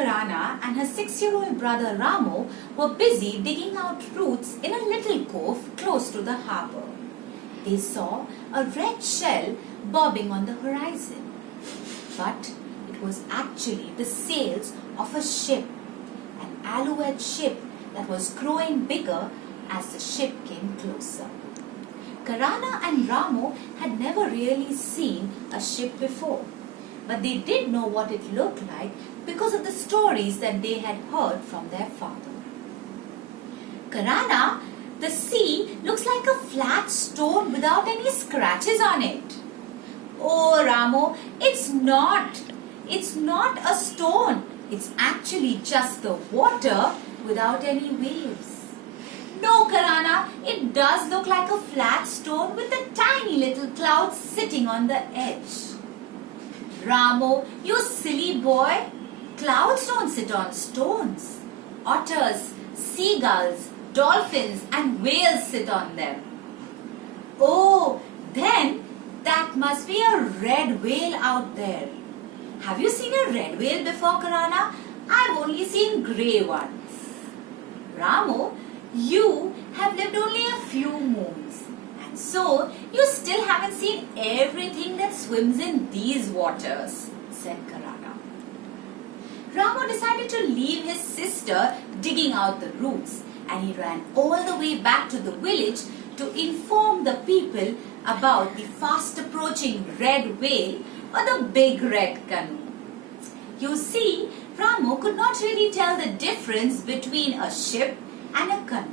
Karana and her 6-year-old brother Ramo were busy digging out roots in a little cove close to the harbour. They saw a red shell bobbing on the horizon. But it was actually the sails of a ship, an alouette ship that was growing bigger as the ship came closer. Karana and Ramo had never really seen a ship before, but they did know what it looked like because of the stories that they had heard from their father. Karana, the sea looks like a flat stone without any scratches on it. Oh, Ramo, it's not. It's not a stone. It's actually just the water without any waves. No, Karana, it does look like a flat stone with a tiny little cloud sitting on the edge. Ramo, you silly boy. Clouds don't sit on stones. Otters, seagulls, dolphins and whales sit on them. Oh, then that must be a red whale out there. Have you seen a red whale before, Karana? I've only seen grey ones. Ramo, you have lived only a few moons, and so you still haven't seen everything that swims in these waters, said Karana. Ramo decided to leave his sister digging out the roots, and he ran all the way back to the village to inform the people about the fast approaching red whale or the big red canoe. You see, Ramo could not really tell the difference between a ship and a canoe.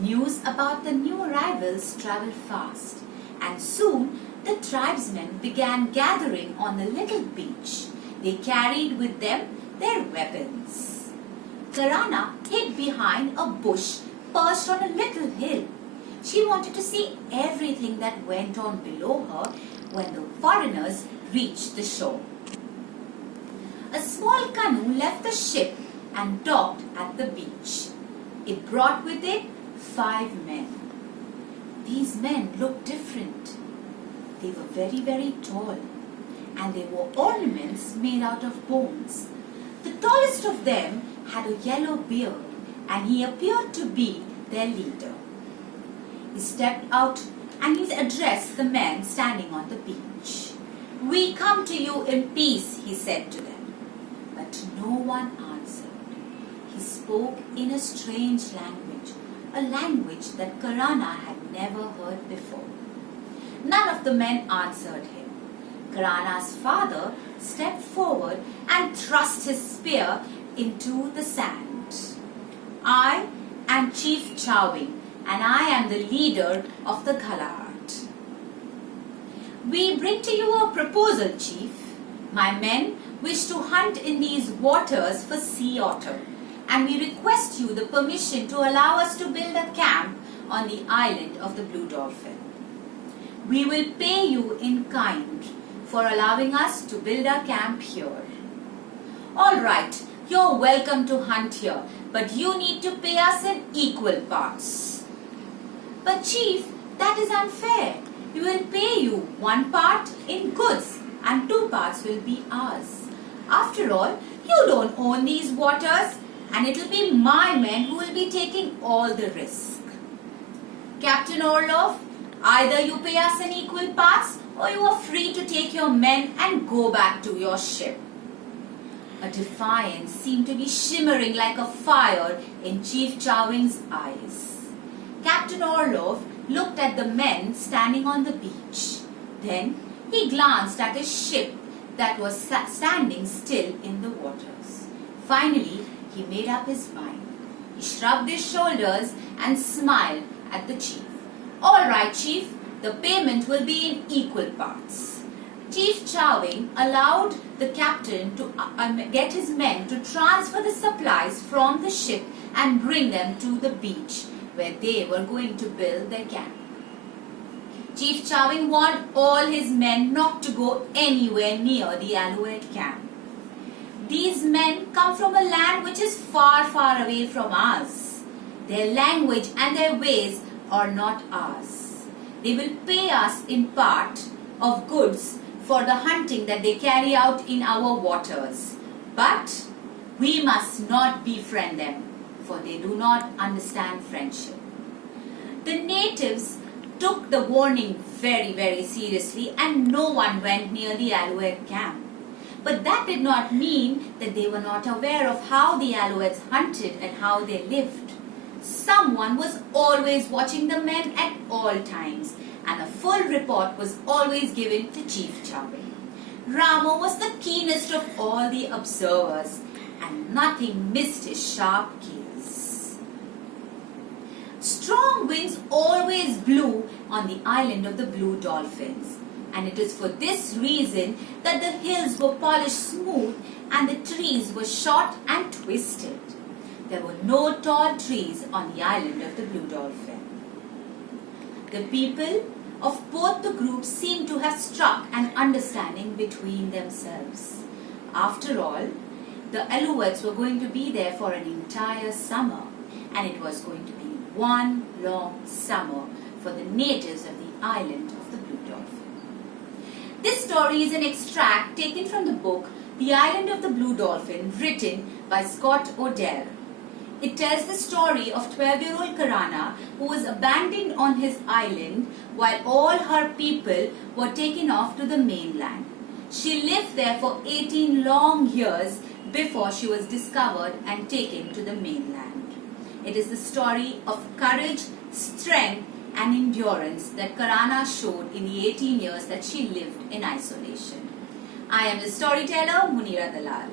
News about the new arrivals travelled fast, and soon the tribesmen began gathering on the little beach. They carried with them their weapons. Karana hid behind a bush perched on a little hill. She wanted to see everything that went on below her when the foreigners reached the shore. A small canoe left the ship and docked at the beach. It brought with it 5 men. These men looked different. They were very, very tall, and they wore ornaments made out of bones. The tallest of them had a yellow beard, and he appeared to be their leader. He stepped out and he addressed the men standing on the beach. "We come to you in peace," he said to them. But no one answered. He spoke in a strange language, a language that Karana had never heard before. None of the men answered him. Karana's father stepped forward and thrust his spear into the sand. "I am Chief Chowing, and I am the leader of the Ghalat. We bring to you a proposal, Chief. My men wish to hunt in these waters for sea otter, and we request you the permission to allow us to build a camp on the island of the Blue Dolphin. We will pay you in kind for allowing us to build our camp here." "All right, you're welcome to hunt here, but you need to pay us in equal parts." "But Chief, that is unfair. We will pay you 1 part in goods and 2 parts will be ours. After all, you don't own these waters, and it will be my men who will be taking all the risk. Captain Orlov, either you pay us in equal parts or you are free to take your men and go back to your ship." A defiance seemed to be shimmering like a fire in Chief Chowing's eyes. Captain Orlov looked at the men standing on the beach. Then he glanced at his ship that was standing still in the waters. Finally, he made up his mind. He shrugged his shoulders and smiled at the chief. "All right, Chief, the payment will be in equal parts." Chief Chowing allowed the captain to get his men to transfer the supplies from the ship and bring them to the beach where they were going to build their camp. Chief Chowing warned all his men not to go anywhere near the Alouette camp. "These men come from a land which is far, far away from ours. Their language and their ways are not ours. They will pay us in part of goods for the hunting that they carry out in our waters. But We must not befriend them, for they do not understand friendship. The natives took the warning very, very seriously, and no one went near the Alouette camp. But that did not mean that they were not aware of how the Alouettes hunted and how they lived. Someone was always watching the men at all times, and a full report was always given to Chief Chowbe. Ramo was the keenest of all the observers, and nothing missed his sharp gaze. Strong winds always blew on the island of the Blue Dolphins, and it is for this reason that the hills were polished smooth and the trees were short and twisted. There were no tall trees on the island of the Blue Dolphin. The people of both the groups seemed to have struck an understanding between themselves. After all, the Alouettes were going to be there for an entire summer, and it was going to be one long summer for the natives of the island of the Blue Dolphin. This story is an extract taken from the book The Island of the Blue Dolphin, written by Scott Odell. It tells the story of 12-year-old Karan, who was abandoned on his island while all her people were taken off to the mainland. She lived there for 18 long years before she was discovered and taken to the mainland. It is the story of courage, strength, and endurance that Karan showed in the 18 years that she lived in isolation. I am the storyteller, Munira Dalal.